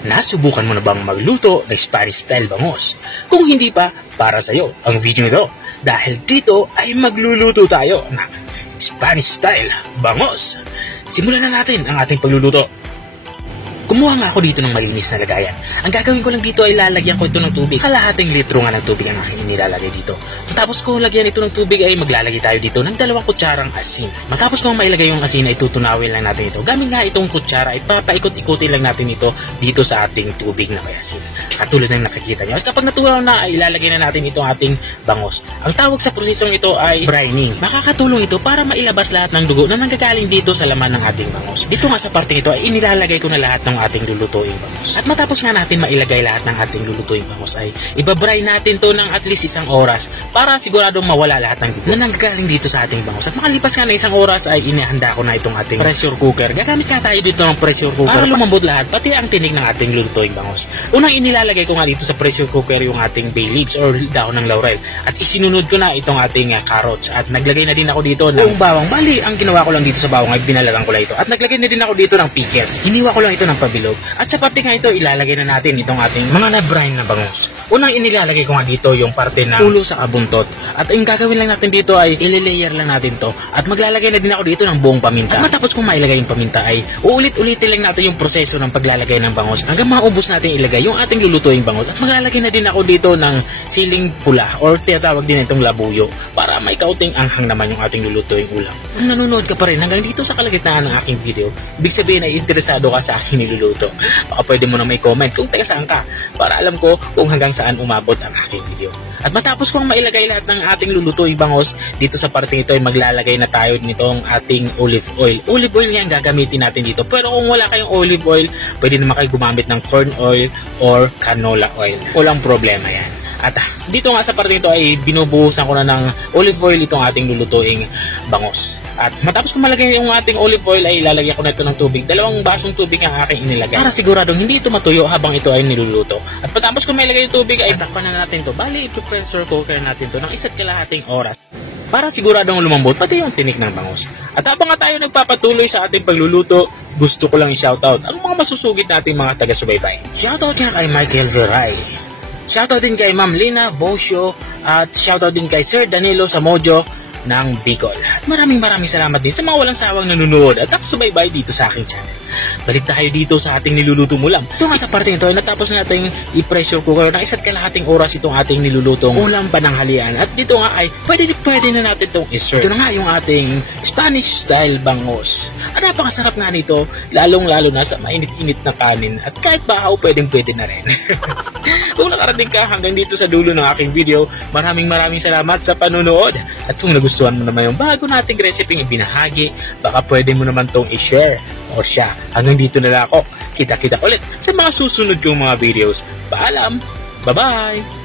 Nasubukan mo na bang magluto ng Spanish style bangus? Kung hindi pa, para sa'yo ang video nito. Dahil dito ay magluluto tayo ng Spanish style bangus. Simulan na natin ang ating pagluluto. Kumuha nga ako dito ng malinis na lagayan. Ang gagawin ko lang dito ay lalagyan ko ito ng tubig. Kalahating litro nga ng tubig ang aking nilalagay dito. Matapos ko lagyan ito ng tubig ay maglalagay tayo dito ng 2 kutsarang asin. Matapos kong mailagay yung asin ay tutunawin lang natin ito. Gamit nga itong kutsara ay papaikot-ikutin lang natin ito dito sa ating tubig na may asin. Katulad ng nakikita nyo. At kapag natunaw na ay ilalagay na natin itong ating bangus. Ang tawag sa prosesong ito ay brining. Makakatulong ito para mailabas lahat ng dugo na nanggagaling dito sa laman ng ating bangus. Dito nga sa parte ito ay inilalagay ko na lahat ng ating lulutuing bangus. At matapos nga natin mailagay lahat ng ating lulutuing bangus ay ibabray natin to ng at least 1 oras para siguradong mawala lahat ng dugo na nanggagaling dito sa ating bangus. At makalipas nga na 1 oras ay inihanda ko na itong ating pressure cooker. Gagamit nga tayo dito ng pressure cooker para lumambot lahat pati ang tinik ng ating lulutuing bangus. Unang inilalagay ko nga dito sa pressure cooker yung ating bay leaves or dahon ng laurel. At isinunod ko na itong ating carrots. At naglagay na din ako dito ng bawang. Bali, ang ginawa ko lang dito sa bawang ay binalagan ko lang ito. At naglagay na din ako dito ng pickles. Hiniwa ko lang ito ng pabilog. At sa parte nga ito, ilalagay na natin itong ating mga na-brine na bangus. Unang inilalagay ko nga dito yung parte na ulo sa kabuntot. At yung gagawin lang natin dito ay ilalayer lang natin to. At maglalagay na din ako dito ng buong paminta. At matapos kong mailagay yung paminta ay uulit-ulitin lang natin yung proseso ng paglalagay ng bangus hanggang maubos natin ilagay yung ating lulutuing bangus. At maglalagay na din ako dito ng siling pula or tinatawag din itong labuyo para may kaunting anghang naman yung ating lulutuing ulam. Kung nanonood ka pa rin hanggang dito sa kalagitnaan ng aking video, ibig sabihin ay interesado ka sa aking niluluto. Baka pwede mo na may comment kung taga saan ka para alam ko kung hanggang saan umabot ang aking video. At matapos kong mailagay lahat ng ating lulutuing bangus, dito sa parte ito ay maglalagay na tayo nitong ating olive oil. Olive oil nga ang gagamitin natin dito. Pero kung wala kayong olive oil, pwede naman kayo gumamit ng corn oil or canola oil. Walang problema yan. At dito nga sa parte ito ay binubuhusan ko na ng olive oil itong ating lulutuing bangus. At matapos ko malagay yung ating olive oil ay ilalagyan ko na ito ng tubig. 2 basong tubig ang aking inilagay para siguradong hindi ito matuyo habang ito ay niluluto. At matapos ko mailagay yung tubig ay takpan na natin ito. Bali, i-pressure cooker natin ito ng 1.5 oras para siguradong lumambot pati yung tinik ng bangus. At habang nga tayo nagpapatuloy sa ating pagluluto, gusto ko lang i-shoutout ang mga masusugid nating mga taga-subaybay. Shoutout nga kay Michael Veray. Shoutout din kay Ma'am Lina Bosio at shoutout din kay Sir Danilo Samodio ng Bicol. At maraming salamat din sa mga walang sawang nanonood at nakasubaybay dito sa aking channel. Balik tayo dito sa ating niluluto ulam. Ito nga sa parte nito ay natapos natin i-pressure cooker ng 1.5 oras itong ating nilulutong ulam pananghalian. At dito nga ay pwede na natin itong i-serve. Ito na nga yung ating Spanish style bangus. At napakasarap nga nito, lalong-lalo na sa mainit-init na kanin. At kahit bahaw, pwede na rin. Kung nakarating ka hanggang dito sa dulo ng aking video, maraming salamat sa panunood. At kung nagustuhan mo naman yung bago nating recipe ibinahagi, baka pwede mo naman tong i-share. O siya, hanggang dito na lang ako. Kita-kita ulit sa mga susunod kong mga videos. Paalam! Bye-bye!